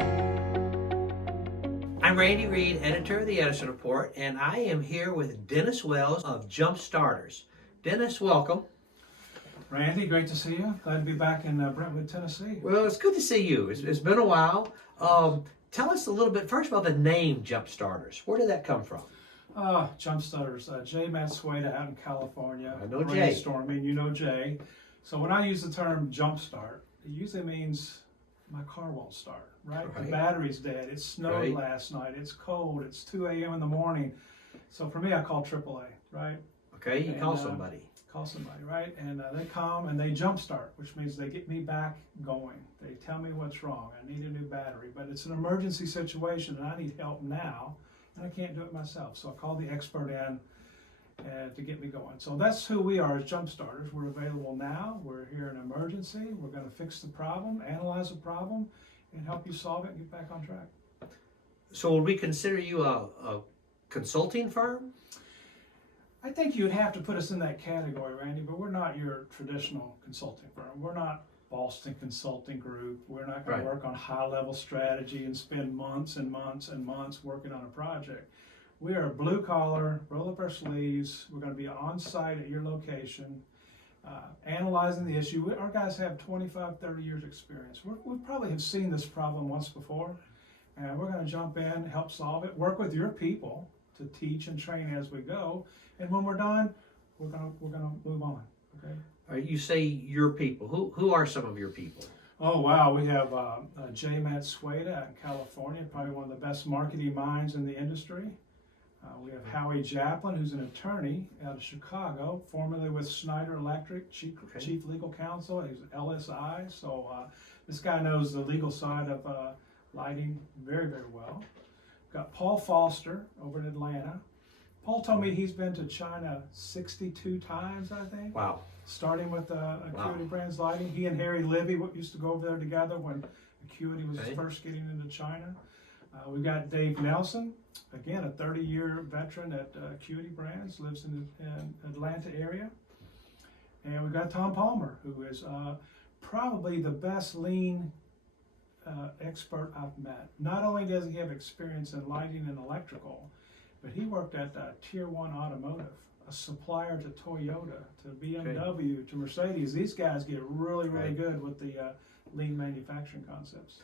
I'm Randy Reed, editor of the Edison Report, and I am here with Dennis Wells of Jump Starters. Dennis, welcome. Randy, great to see you. Glad to be back in Brentwood, Tennessee. Well, it's good to see you. It's been a while. Tell us a little bit, first of all, the name Jump Starters. Where did that come from? Jump Starters. Jay Matsueda out in California. I know Jay. Brainstorming, you know Jay. So when I use the term jump start, it usually means my car won't start, right? The battery's dead. It snowed last night. It's cold. It's 2 a.m. in the morning. So for me, I call AAA, right? Okay, you call somebody. Right? And they come and they jumpstart, which means they get me back going. They tell me what's wrong. I need a new battery, but it's an emergency situation and I need help now, and I can't do it myself. So I call the expert in to get me going. So that's who we are as jump starters. We're available now. We're here in emergency. We're going to fix the problem, analyze the problem, and help you solve it and get back on track. So would we consider you a consulting firm? I think you'd have to put us in that category, Randy, but we're not your traditional consulting firm. We're not Boston Consulting Group. We're not going to work on high-level strategy and spend months and months and months working on a project. We are blue-collar, roll up our sleeves. We're going to be on-site at your location, analyzing the issue. Our guys have 25, 30 years experience. We probably have seen this problem once before, and we're going to jump in, help solve it, work with your people to teach and train as we go. And when we're done, we're gonna move on. Okay. You say your people. Who are some of your people? Oh wow, we have Jay Matsueda out in California, probably one of the best marketing minds in the industry. We have Howie Japlin, who's an attorney out of Chicago, formerly with Schneider Electric, chief legal counsel. He's LSI, so this guy knows the legal side of lighting very, very well. We've got Paul Foster over in Atlanta. Paul told me he's been to China 62 times, I think. Wow. Starting with Acuity Brands Lighting. He and Harry Libby used to go over there together when Acuity was first getting into China. We've got Dave Nelson, again, a 30-year veteran at Acuity Brands, lives in the Atlanta area. And we've got Tom Palmer, who is probably the best lean expert I've met. Not only does he have experience in lighting and electrical, but he worked at Tier 1 Automotive, a supplier to Toyota, to BMW, to Mercedes. These guys get really, really good with the lean manufacturing concepts.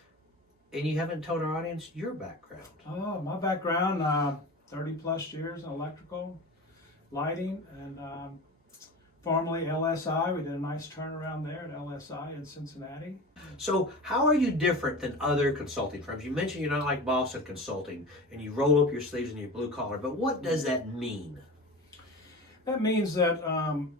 And you haven't told our audience your background. Oh, my background, 30 plus years in electrical, lighting, and formerly LSI. We did a nice turnaround there at LSI in Cincinnati. So how are you different than other consulting firms? You mentioned you're not like Boston Consulting and you roll up your sleeves and you're blue collar, but what does that mean? That means that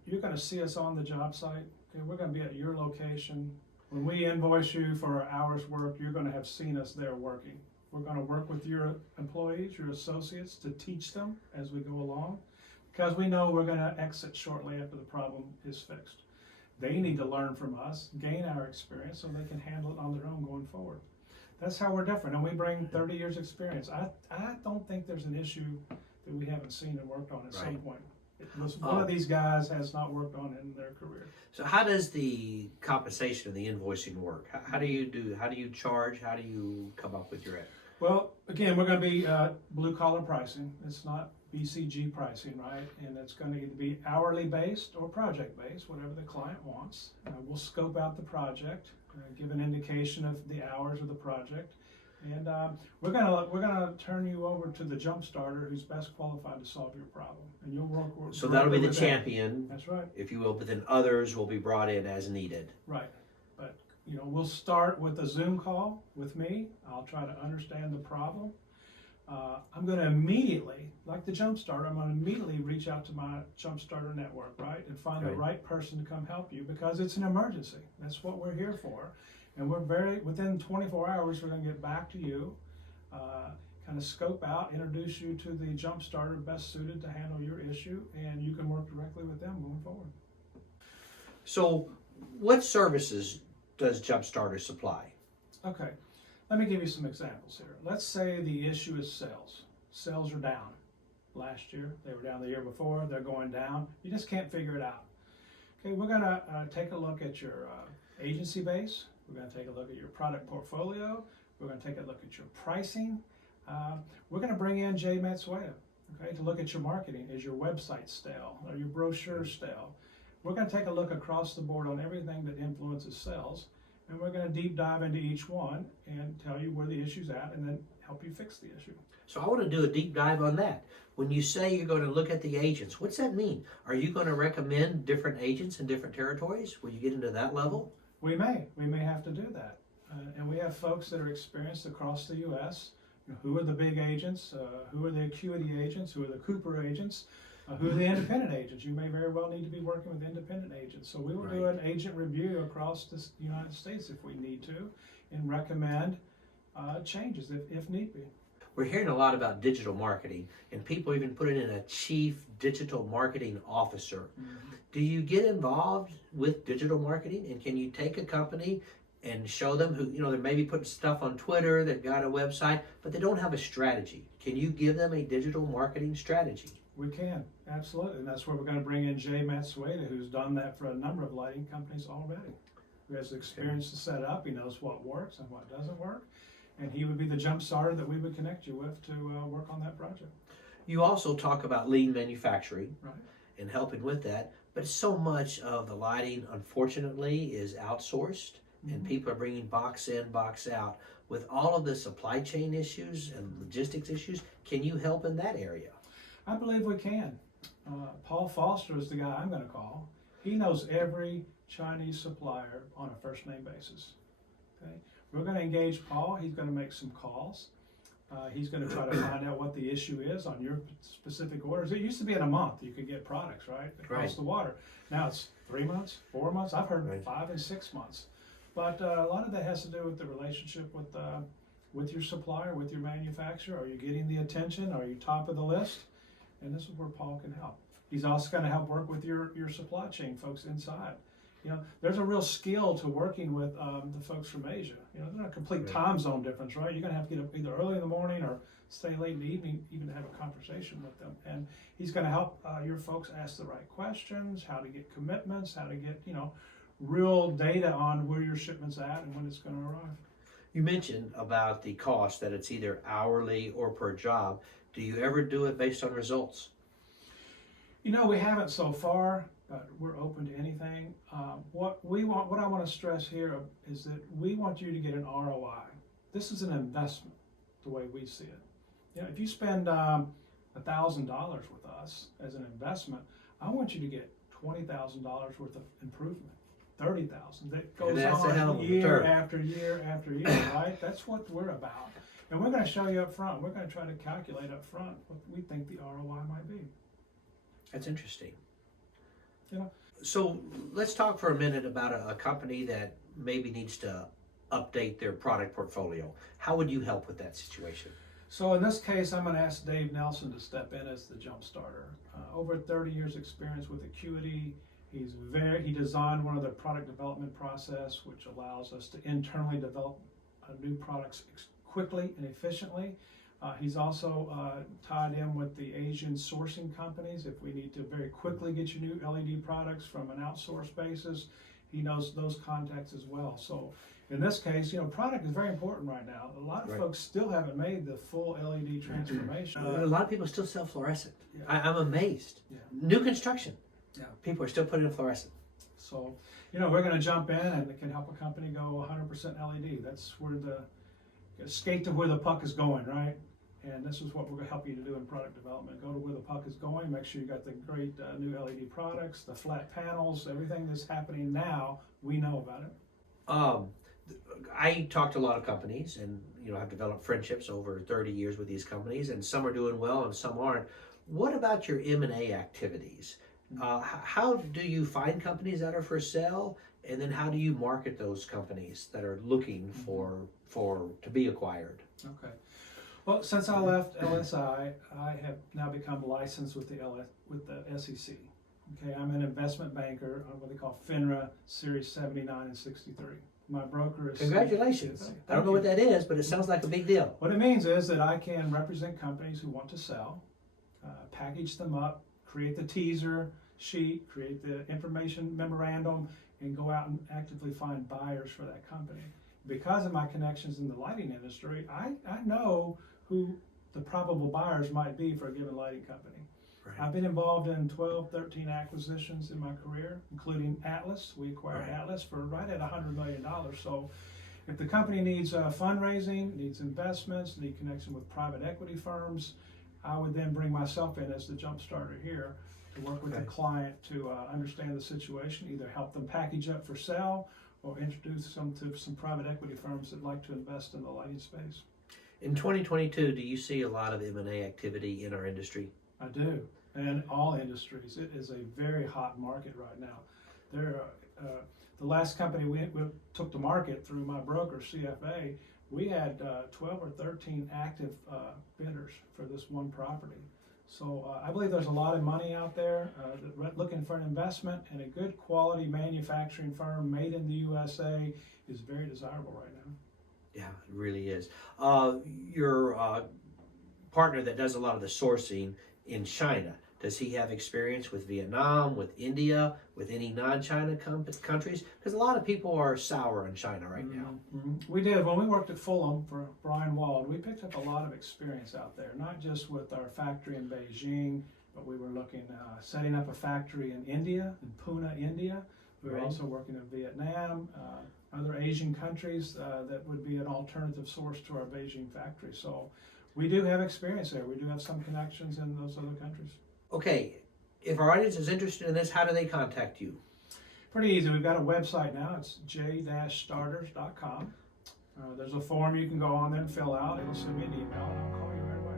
you're going to see us on the job site. Okay? We're going to be at your location. When we invoice you for our hours worked, you're going to have seen us there working. We're going to work with your employees, your associates, to teach them as we go along, because we know we're going to exit shortly after the problem is fixed. They need to learn from us, gain our experience, so they can handle it on their own going forward. That's how we're different, and we bring 30 years experience. I don't think there's an issue that we haven't seen and worked on at some point. One of these guys has not worked on it in their career. So how does the compensation and the invoicing work? How do you charge? How do you come up with your ad? Well, again, we're going to be blue collar pricing. It's not BCG pricing, right? And it's going to either be hourly based or project based, whatever the client wants. We'll scope out the project, give an indication of the hours of the project, and we're gonna turn you over to the jump starter who's best qualified to solve your problem. And you'll work. So that'll be the champion. That's right. If you will, but then others will be brought in as needed. Right. But we'll start with a Zoom call with me. I'll try to understand the problem. I'm going to immediately, like the jump starter, I'm going to immediately reach out to my jump starter network, right, and find the right person to come help you, because it's an emergency. That's what we're here for. And within 24 hours, we're going to get back to you, kind of scope out, introduce you to the jump starter best suited to handle your issue, and you can work directly with them going forward. So what services does Jump Starter supply? Okay, let me give you some examples here. Let's say the issue is sales. Sales are down. Last year, they were down the year before, they're going down. You just can't figure it out. Okay, we're gonna take a look at your agency base. We're gonna take a look at your product portfolio. We're going to take a look at your pricing. We're going to bring in Jay Matsueda, okay, to look at your marketing. Is your website stale? Are your brochures stale? We're going to take a look across the board on everything that influences sales, and we're going to deep dive into each one and tell you where the issue's at and then help you fix the issue. So I want to do a deep dive on that. When you say you're going to look at the agents, what's that mean? Are you going to recommend different agents in different territories? Will you get into that level? We may have to do that. And we have folks that are experienced across the U.S. Who are the big agents? Who are the Acuity agents? Who are the Cooper agents? Who are the independent agents? You may very well need to be working with independent agents. So we will do an agent review across the United States if we need to, and recommend changes if need be. We're hearing a lot about digital marketing, and people even put it in a chief digital marketing officer. Mm-hmm. Do you get involved with digital marketing, and can you take a company and show them who, they're maybe putting stuff on Twitter, they've got a website, but they don't have a strategy. Can you give them a digital marketing strategy? We can, absolutely. And that's where we're going to bring in Jay Matsueda, who's done that for a number of lighting companies already, who has the experience to set up. He knows what works and what doesn't work. And he would be the jump starter that we would connect you with to work on that project. You also talk about lean manufacturing, right, and helping with that. But so much of the lighting, unfortunately, is outsourced. And people are bringing box in, box out. With all of the supply chain issues and logistics issues, can you help in that area? I believe we can. Paul Foster is the guy I'm going to call. He knows every Chinese supplier on a first name basis. Okay? We're going to engage Paul. He's going to make some calls. He's going to try to find out what the issue is on your specific orders. It used to be in a month you could get products, right, across the water. Now it's 3 months, 4 months. I've heard 5 and 6 months. But a lot of that has to do with the relationship with your supplier, with your manufacturer. Are you getting the attention? Are you top of the list? And this is where Paul can help. He's also going to help work with your supply chain folks inside. There's a real skill to working with the folks from Asia. There's not a complete time zone difference, right? You're going to have to get up either early in the morning or stay late in the evening, even to have a conversation with them. And he's going to help your folks ask the right questions, how to get commitments, how to get, real data on where your shipment's at and when it's going to arrive. You mentioned about the cost, that it's either hourly or per job. Do you ever do it based on results? We haven't so far, but we're open to anything. What I want to stress here is that we want you to get an ROI. This is an investment, the way we see it. If you spend $1,000 with us as an investment, I want you to get $20,000 worth of improvement. 30,000. That goes on year after year after year, right? That's what we're about. And we're going to show you up front. We're going to try to calculate up front what we think the ROI might be. That's interesting. So let's talk for a minute about a company that maybe needs to update their product portfolio. How would you help with that situation? So in this case, I'm going to ask Dave Nelson to step in as the jump starter. Over 30 years experience with Acuity. He designed one of their product development process, which allows us to internally develop new products quickly and efficiently. He's also tied in with the Asian sourcing companies if we need to very quickly get you new LED products from an outsourced basis. He knows those contacts as well. So in this case, product is very important right now. A lot of folks still haven't made the full LED transformation. A lot of people still sell fluorescent. Yeah. I'm amazed. Yeah. New construction. Yeah. People are still putting in fluorescent. So, we're going to jump in and it can help a company go 100% LED. That's where skate to where the puck is going, right? And this is what we're going to help you to do in product development. Go to where the puck is going, make sure you got the great new LED products, the flat panels, everything that's happening now, we know about it. I talk to a lot of companies and, I've developed friendships over 30 years with these companies, and some are doing well and some aren't. What about your M&A activities? How do you find companies that are for sale, and then how do you market those companies that are looking to be acquired? Okay. Well, since I left LSI, I have now become licensed with the SEC. Okay, I'm an investment banker on what they call FINRA Series 79 and 63. My broker is... Congratulations. I don't know what that is, but it sounds like a big deal. What it means is that I can represent companies who want to sell, package them up, create the teaser sheet, create the information memorandum, and go out and actively find buyers for that company. because of my connections in the lighting industry, I know who the probable buyers might be for a given lighting company. Right. I've been involved in 12, 13 acquisitions in my career, including Atlas. We acquired Atlas for right at $100 million. So if the company needs fundraising, needs investments, need connection with private equity firms, I would then bring myself in as the jump starter here to work with the client to understand the situation, either help them package up for sale or introduce them to some private equity firms that like to invest in the lighting space. In 2022, do you see a lot of M&A activity in our industry? I do, and all industries. It is a very hot market right now. The last company we took to market through my broker, CFA, we had 12 or 13 active bidders for this one property. So I believe there's a lot of money out there looking for an investment, and a good quality manufacturing firm made in the USA is very desirable right now. Yeah, it really is. Your partner that does a lot of the sourcing in China, does he have experience with Vietnam, with India, with any non-China countries? Because a lot of people are sour on China right now. We did. When we worked at Fulham for Brian Wald, we picked up a lot of experience out there, not just with our factory in Beijing, but we were looking setting up a factory in India, in Pune, India. We were also working in Vietnam, other Asian countries that would be an alternative source to our Beijing factory. So we do have experience there. We do have some connections in those other countries. Okay, if our audience is interested in this, how do they contact you? Pretty easy. We've got a website now. It's j-starters.com. There's a form you can go on there and fill out. It'll send me an email, and I'll call you right away.